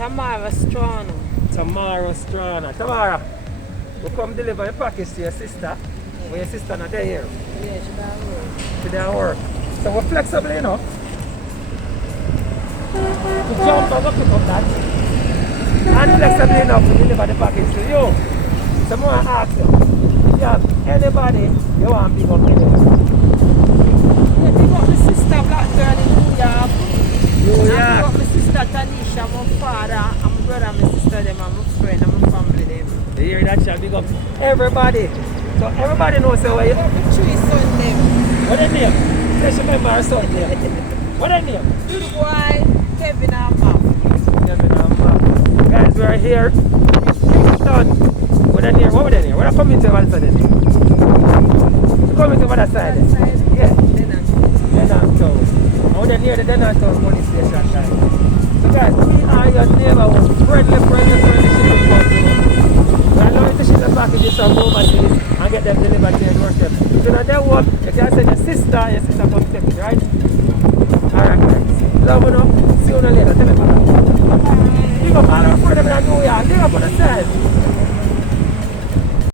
Tamara Strano. Tamara Strana. Tamara, we come deliver the package to your sister. When your sister not there here. Yeah, she got work. She don't work. So we're flexible enough to jump and go pick up that. And flexible enough to deliver the package to you. So I want to ask you, if you have anybody you want to pick up anybody? Yeah, pick up my sister Black Girl in New York. New York. Pick up my sister Tanisha, my father, and my brother, my sister, them, and my friend, and my family, them. You hear that, shall big up everybody. So everybody knows where you. The three sons, them. What their name? Let's remember our son name. What their name? Little boy, Kevin and Mom. Kevin and Mom. Guys, we are here. Done. What their name? What were their name? We're coming to the other side. We're coming to the other side. Yeah. Denantown. Now they're near the Denantown police station, guys. So guys, we are your neighborhood. Friendly shipping company. We are going to ship the packages from overseas and get them delivered to your doorstep. If you're not there, what? You can send your sister come take it, right? Alright guys. Love you know. See you later. Tell me about that. Big up all our friends in New York. Big up on the side.